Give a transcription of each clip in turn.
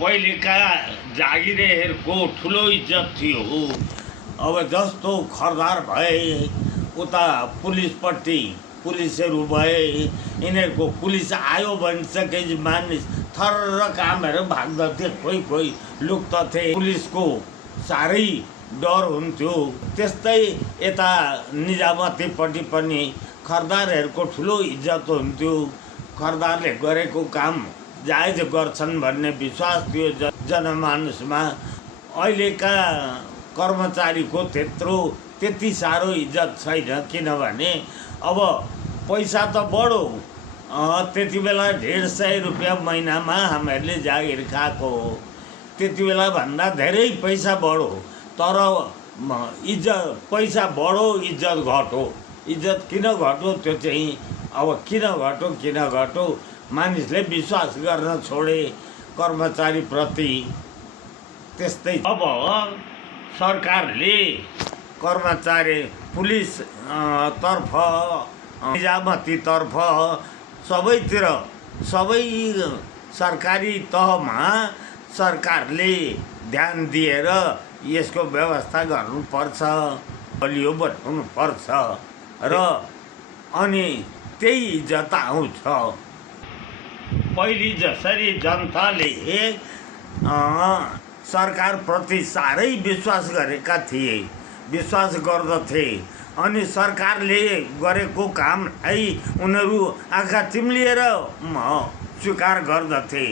पहिलेका जागिरेहरूको ठुलो इज्जत थियो। अब जस्तो खरदार भए उता पुलिसपट्टि पुलिसहरू भए, यिनीहरूको पुलिस आयो भनिसकेपछि मानिस थर्र कामहरू भाग्दथे, कोही लुक्दथे। पुलिसको साह्रै डर हुन्थ्यो। त्यस्तै यता निजामतीपट्टि पनि खरदारहरूको ठुलो इज्जत हुन्थ्यो। खरदारले गरेको काम जायज गर्छन् भन्ने विश्वास थियो जनमानसमा। अहिलेका कर्मचारीको त्यति साह्रो इज्जत छैन, किनभने अब पैसा त बढो। त्यति बेला 150 रुपियाँ महिनामा हामीहरूले जागिर खाएको हो। त्यति बेला भन्दा धेरै पैसा बढो, तर पैसा बढो इज्जत घटो। इज्जत किन घटो त्यो चाहिँ अब किन घटो मानिसले विश्वास गर्न छोडे कर्मचारीप्रति। त्यस्तै अब सरकारले कर्मचारी पुलिस तर्फ निजामतीतर्फ सबैतिर सबै सरकारी तहमा सरकारले ध्यान दिएर यसको व्यवस्था गर्नुपर्छ, बलियो बनाउनुपर्छ र अनि त्यही इज्जत आउँछ। पहिले जसरी जनताले सरकारप्रति साह्रै विश्वास गरेका थिए, विश्वास गर्दथे, अनि सरकारले गरेको कामलाई उनीहरू आँखा चिम्लिएर स्वीकार गर्दथे।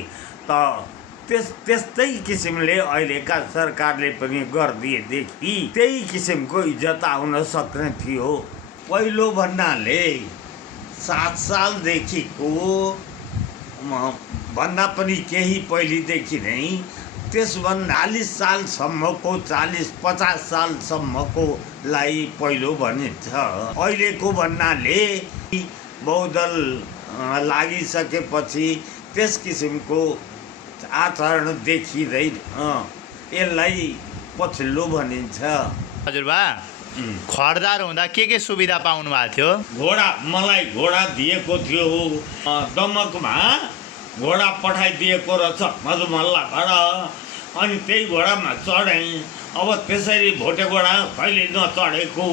त्यस्तै किसिमले अहिलेका सरकारले पनि गरिदिएदेखि त्यही किसिमको इज्जत आउन सक्ने थियो। पहिलो भन्नाले 7 सालदेखिको भन्दा पनि केही पहिलेदेखि नै त्यसभन्दा 40 सालसम्मको 40-50 सालसम्मकोलाई पहिलो भनिन्छ। अहिलेको भन्नाले बहुदल लागिसकेपछि त्यस किसिमको आचरण देखिँदैन, यसलाई पछिल्लो भनिन्छ। हजुरबा खरदार हुँदा के सुविधा पाउनु भएको थियो? मलाई घोडा दिएको थियो। दमकमा घोडा पठाइदिएको रहेछ मधुमल्लाबाट, अनि त्यही घोडामा चढेँ। अब त्यसरी भोटे घोडा कहिले नचढेको,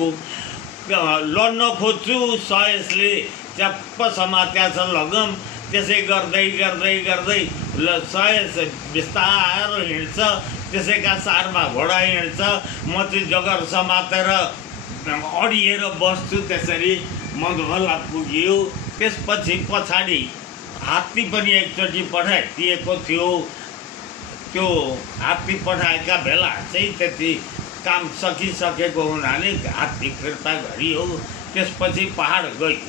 लड्न खोज्छु सयसले च्याप्प समात्या छ लगम। त्यसै गर्दै सयस बिस्तारो हिँड्छ, त्यसैका सारमा घोडा हिँड्छ। म चाहिँ जगर समातेर अडिएर बस्छु। त्यसरी मधुमल्ला पुग्यो। त्यसपछि पछाडि हात्ती पनि एकचोटि पठाइदिएको थियो। त्यो हात्ती पठाएका बेला चाहिँ त्यति काम सकिसकेको हुनाले हात्ती फिर्ता गरियो। त्यसपछि पहाड गयो।